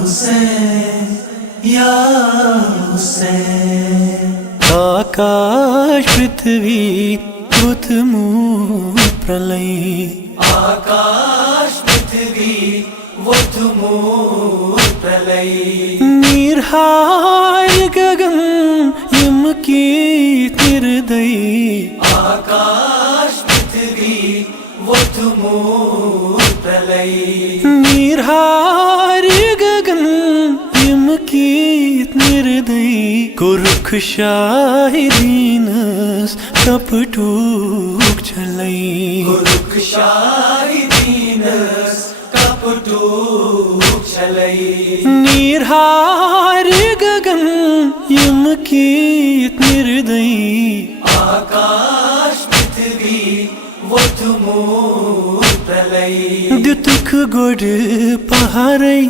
हुसैन या हुसैन। आकाश पृथ्वी बुधमूल प्रलय, आकाश पृथ्वी बुधमूल प्रलय। निर्हार गगन यमकी निर्दय, आकाश पृथ्वी बुधमूल प्रलय। निर्हार गगन यमकी निर्दय, कुरुख शाहिदीनस कपटूक छलई, कुरुख शाहिदीनस कपटूक छलई। निर्हार गगन यमकी निर्दय, आकाश पृथ्वी बुधमूल प्रलय। दुतुख गोड पहारै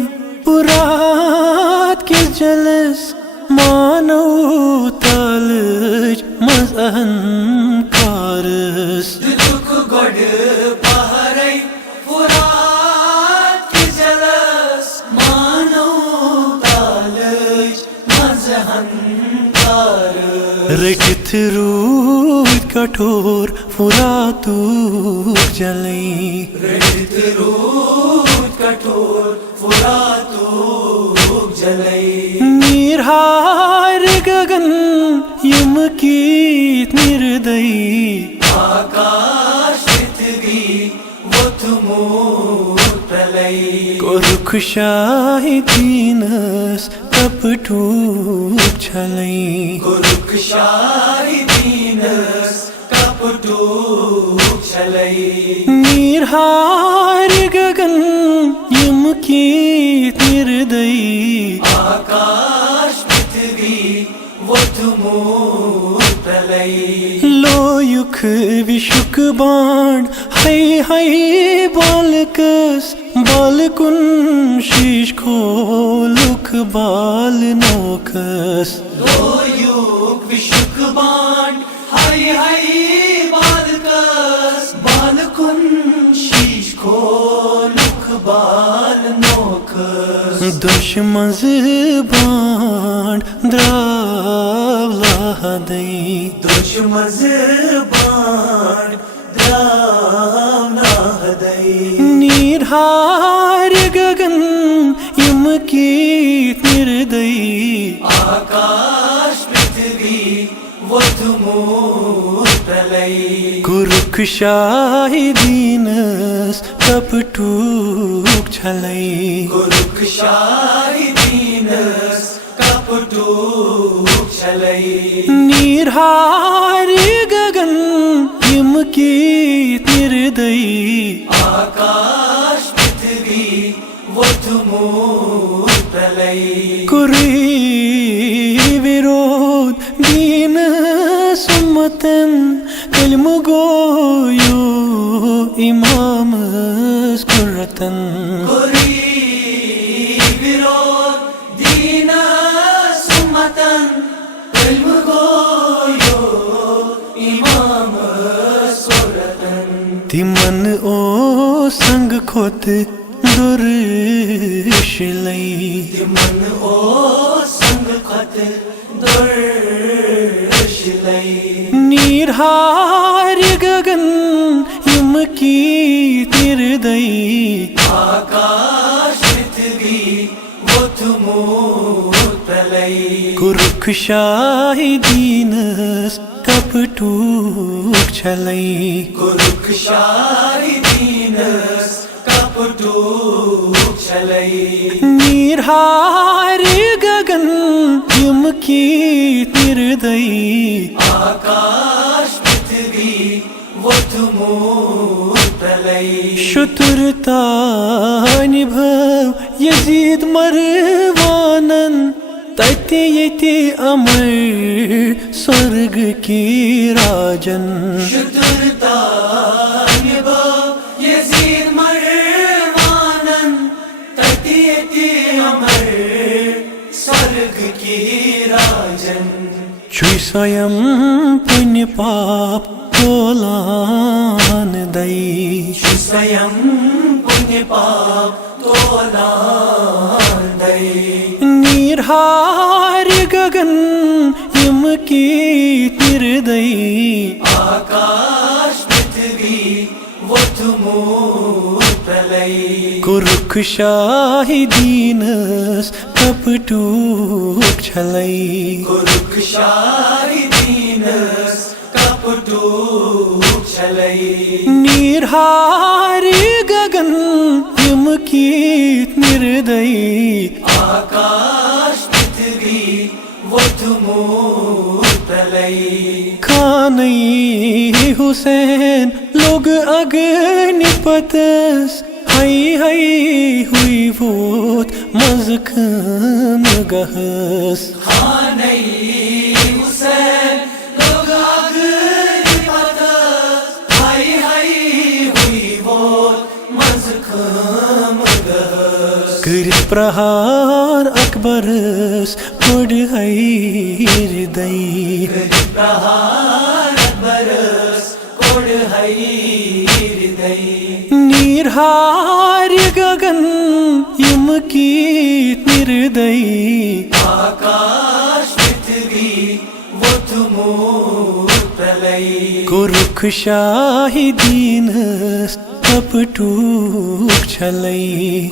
पुरात के जलस, मानव तालज मज अहंकारस। दुख गोड पहारै पुरात के जलस, मानव तालज मज अहंकारस। रटित रूद कठोर फुरातूक जलई, रटित रूद कठोर फुरातूक जलई। निर्हार गगन यमकी निर्दय, आकाश पृथ्वी बुधमूल प्रलय। कुरुख शाहिदीनस कपटूक छलई, कुरुख शाहिदीनस कपटूक छलई। निर्हार गगन यमकी निर्दय, आकाश पृथ्वी बुधमूल प्रलय। लोयुख विशुक बाण है बालकस, बालकुन शीश खोलुक बाल नौकस। लोयुग विशुक बाण हाय बालकस, बालकुन शीश खोलुक बाल नौकस। दुश्मन बाण द्रावला हदै, दुश्मन बाण द्रावला हदै। निर्हार गगन यमकी निर्दय, आकाश पृथ्वी बुधमूल प्रलय। कुरुख शाहिदीनस कपटूक छलई, कुरुख शाहिदीनस कपटूक छलई। निर्हार गगन यमकी निर्दय, आकाश पृथ्वी बुधमूल प्रलय। कुरी विरोध दीन सुमतन, कलम गोयो इमाम कुरतन। कुरी विरोध दीन सुमतन, कलम गोयो इमाम कुरतन। तिमन ओ संग खोत दुर्शिलई, तिमन ओ संग खत दुर्शिलई। निर्हार गगन यमकी निर्दय, आकाश पृथ्वी बुधमूल प्रलय। कुरुख शाहिदीनस कपटूक छलई, कुरुख शाहिदीनस कपटूक छलई। निर्हार गगन यमकी निर्दय, आकाश पृथ्वी बुधमूल प्रलय। शत्रुता निभव यजीद मरवानन, तते यते अमर स्वर्ग की राजन। शत्रुता निभव यजीद मरवानन, तते यते अमर स्वर्ग की राजन। छुई स्वयं पुण्य पाप तोलान दई, स्वयं पुण्य पाप तोलान दई। निर्हार गगन यम की निर्दयी आकाश पृथ्वी वो तुमूर प्रलय कुरुख शाही दीनस कपटूक छलै कुरुख शाही दीनस कपटूक छलै निर्हार गगन यम की निर्दयी आकाश पृथ्वी वो तुमूर प्रलय खानई हुसैन लोग अग्निपतस हाय हाय हुई वोत मजकन गहस खानई हुसैन लोग अग्निपत हाय हाय हुई वो मजकम गहस कर प्रहार अकबरस कोड है हृदय प्रहार बरस कोड है हृदय निर्हार गगन यम की निर्दयी आकाश पृथ्वी वो तुमूर प्रलय कुरुख शाही दीनस कपटूक छलै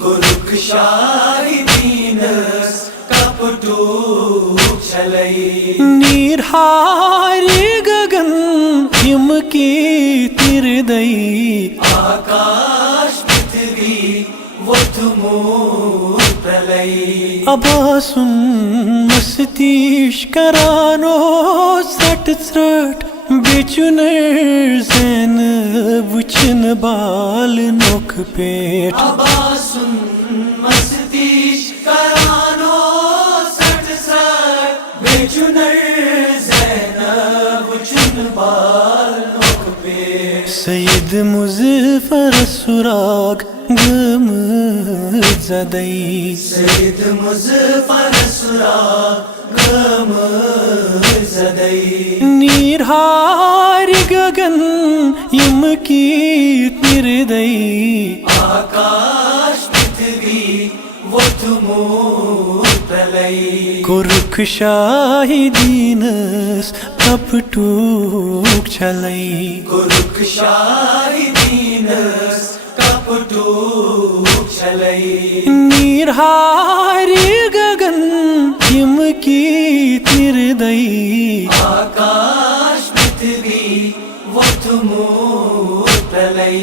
कुरुख शाही दीनस कपटूक छलै निर्हार गगन यम की निर्दयी आकाश पृथ्वी वो तुमूर प्रलय अबासुन मस्तीश करानो सट सट बेचुनर जैन वुचन बाल नोक पेट अबासुन मस्तीश करानो सट सट बेचुनर ज़ैनब चुन बाल नोक पे सैयद मुज़फ़्फ़र सुराग गम ज़दई सैयद मुज़फ़्फ़र सुराग गम ज़दई निर्हार गगन यम की निर्दयी आकाश पृथ्वी वो तुमूर प्रलय कुरुख शाही दीनस कपटूक छलै कुरुख शाही दीनस कपटूक छलै निर्हार गगन यम की निर्दयी आकाश पृथ्वी वो तुमूर प्रलय